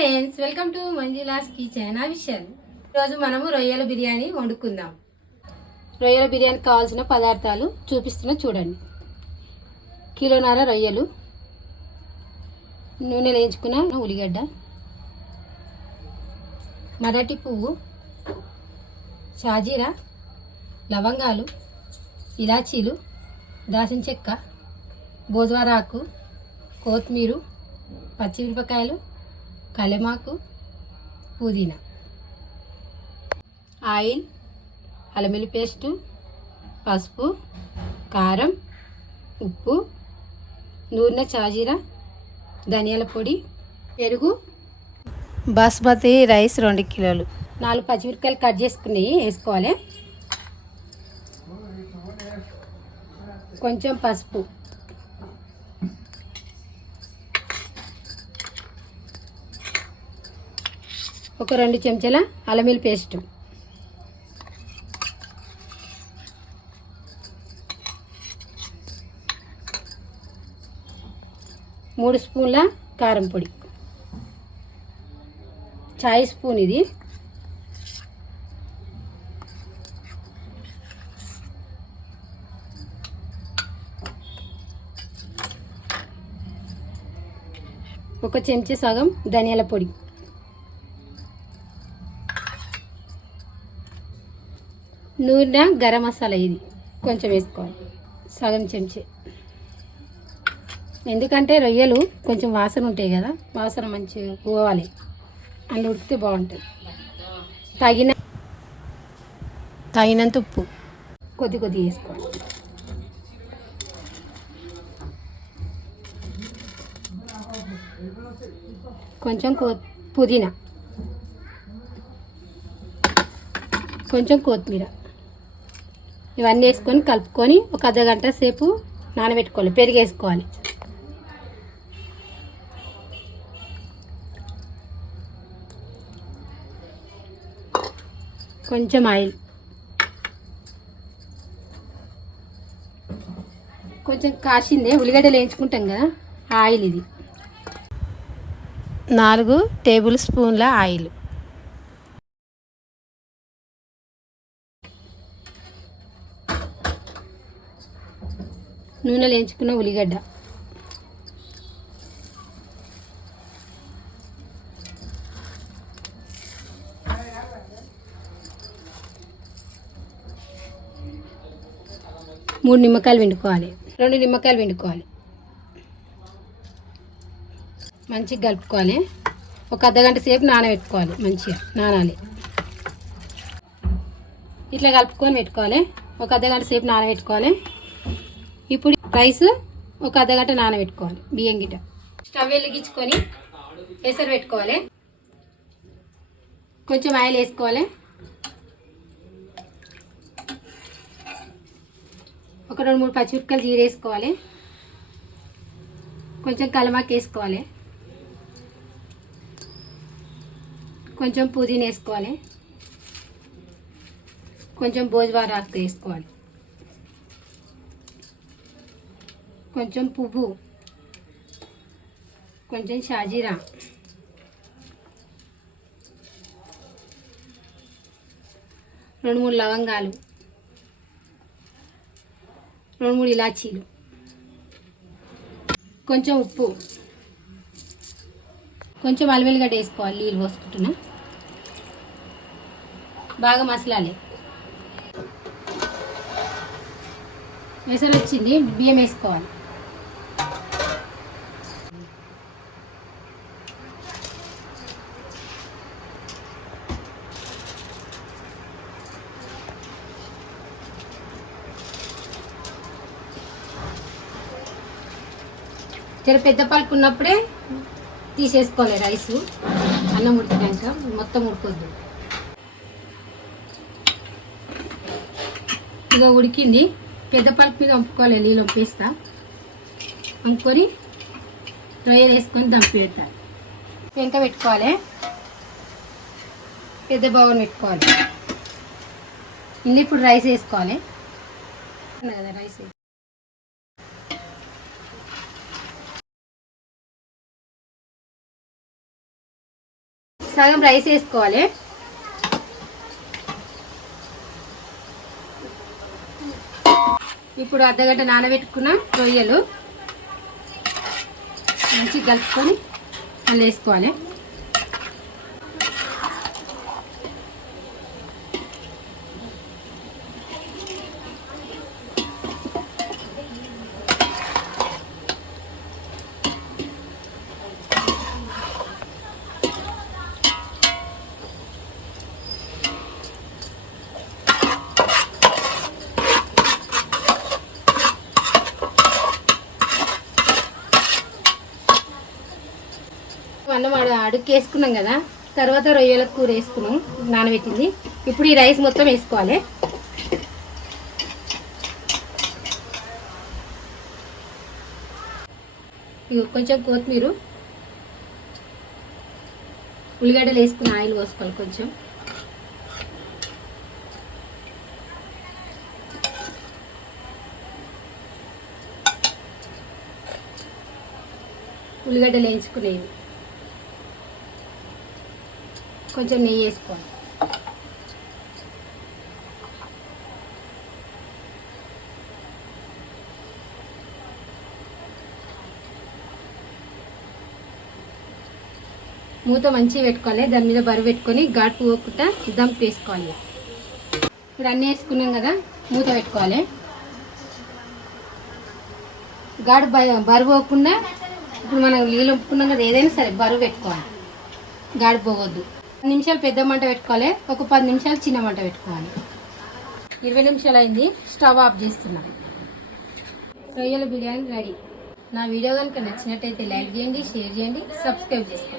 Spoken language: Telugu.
Friends, welcome to Manjula's kitchen official. ఈరోజు మనము రొయ్యల బిర్యానీ వండుకుందాం. రొయ్యల బిర్యానీకి కావాల్సిన పదార్థాలు చూపిస్తున్నా చూడండి. కిలోన్నర రొయ్యలు, నూనెలో వేయించుకున్న ఉల్లిగడ్డ, మరటి పువ్వు, షాజీరా, లవంగాలు, ఇలాచీలు, దాల్చిన చెక్క, బోజ్వారాకు, కొత్తిమీర, పచ్చిమిరపకాయలు, కలెమాకు, పుదీనా, ఆయిల్, అల్లం వెల్లుల్లి పేస్టు, పసుపు, కారం, ఉప్పు, నూనె, షాజీరా, ధనియాల పొడి, పెరుగు, బాస్మతి రైస్ 2 కిలోలు, 4 పచ్చిమిరపకాయలు కట్ చేసుకుని వేసుకోవాలి. కొంచెం పసుపు, ఒక 2 చెంచాల అల్లం వెల్లుల్లి పేస్ట్, మూడు స్పూన్ల కారం పొడి, చాయ్ స్పూన్ ఇది, ఒక చెంచా సగం ధనియాల పొడి, నూనె గరం మసాలా ఇది కొంచెం వేసుకోవాలి, సగం చెంచా. ఎందుకంటే రొయ్యలు కొంచెం వాసన ఉంటాయి కదా, వాసన మంచిగా పోవాలి, అందులో ఉడికితే బాగుంటుంది. తగినంత ఉప్పు కొద్ది వేసుకోవాలి. కొంచెం పుదీనా, కొంచెం కొత్తిమీర, ఇవన్నీ వేసుకొని కలుపుకొని ఒక అర్ధగంట సేపు నానబెట్టుకోవాలి. పెరుగు వేసుకోవాలి. కొంచెం ఆయిల్, కొంచెం కాసిందే ఉల్లిగడ్డలు వేయించుకుంటాం కదా, ఆయిల్ ఇది 4 టేబుల్ స్పూన్ల ఆయిల్, నూనెలో వేయించుకున్న ఉల్లిగడ్డ, మూడు నిమ్మకాయలు పిండుకోవాలి, 2 నిమ్మకాయలు పిండుకోవాలి. మంచిగా కలుపుకోవాలి. ఒక అర్ధగంట సేపు నానబెట్టుకోవాలి. మంచిగా నానాలి. ఇట్లా కలుపుకొని పెట్టుకోవాలి. ఒక అర్ధగంట సేపు నానబెట్టుకోవాలి. ఇప్పుడు రైస్ ఒక అర్ధగంట నానబెట్టుకోవాలి. బియ్యం గిట్ట స్టవ్ వెలిగించుకొని ఎసరు పెట్టుకోవాలి. కొంచెం ఆయిల్ వేసుకోవాలి. ఒక 2-3 పచ్చిమిరపకాయలు జీర వేసుకోవాలి. కొంచెం కలమాకు వేసుకోవాలి. కొంచెం పుదీనా వేసుకోవాలి. కొంచెం భోజ్వారాకు వేసుకోవాలి. కొంచెం పువ్వు, కొంచెం షాజీరా, రెండు 3 లవంగాలు, 2-3 ఇలాచీలు, కొంచెం ఉప్పు, కొంచెం అల్లం వెల్లిగడ్డ వేసుకోవాలి. నీళ్ళు పోసుకుంటున్నా. బాగా మసలాలి. ఎసరు వచ్చింది, బియ్యం వేసుకోవాలి. జర పెద్ద పలుకు ఉన్నప్పుడే తీసేసుకోవాలి రైసు. అన్నం ఉడికినాక మొత్తం ఉడకొద్దు. ఇక ఉడికింది. పెద్ద పలుకు మీద వంపుకోవాలి. నీళ్ళు వంపేస్తా. వంపుకొని రొయ్యలు వేసుకొని దంపి పెడతారు. పెంక పెట్టుకోవాలి. పెద్ద బౌల్ పెట్టుకోవాలి. ఇప్పుడు రైస్ వేసుకోవాలి కదా, రైస్ సగం రైస్ వేసుకోవాలి. ఇప్పుడు అర్ధగంట నానబెట్టుకున్న రొయ్యలు మంచిగా కలుపుకొని మళ్ళీ వేసుకోవాలి. అన్నం అడుక్కి వేసుకున్నాం కదా, తర్వాత రొయ్యల కూర వేసుకున్నాం నానబెట్టింది. ఇప్పుడు ఈ రైస్ మొత్తం వేసుకోవాలి. కొంచెం కొత్తిమీర, ఉల్లిగడ్డలు వేసుకుని ఆయిల్ పోసుకోవాలి. కొంచెం ఉల్లిగడ్డలు వేయించుకునేవి, కొంచెం నెయ్యి వేసుకోవాలి. మూత మంచిగా పెట్టుకోవాలి. దాని మీద బరువు పెట్టుకొని ఘాటు పోకుండా దమ్ వేసుకోవాలి. ఇప్పుడు అన్నీ వేసుకున్నాం కదా, మూత పెట్టుకోవాలి. ఘాటు బరువు పోకుండా ఇప్పుడు మనం నీళ్ళు ఒప్పుకున్నాం కదా, ఏదైనా సరే బరువు పెట్టుకోవాలి, ఘాటు పోవద్దు. 10 నిమిషాలు పెద్ద మంట పెట్టుకోవాలి, ఒక 10 నిమిషాలు చిన్న మంట పెట్టుకోవాలి. 20 నిమిషాలు అయింది, స్టవ్ ఆఫ్ చేస్తున్నాం. రొయ్యల బిర్యానీ రెడీ. నా వీడియో కనుక నచ్చినట్టయితే లైక్ చేయండి, షేర్ చేయండి, సబ్స్క్రైబ్ చేసుకోండి.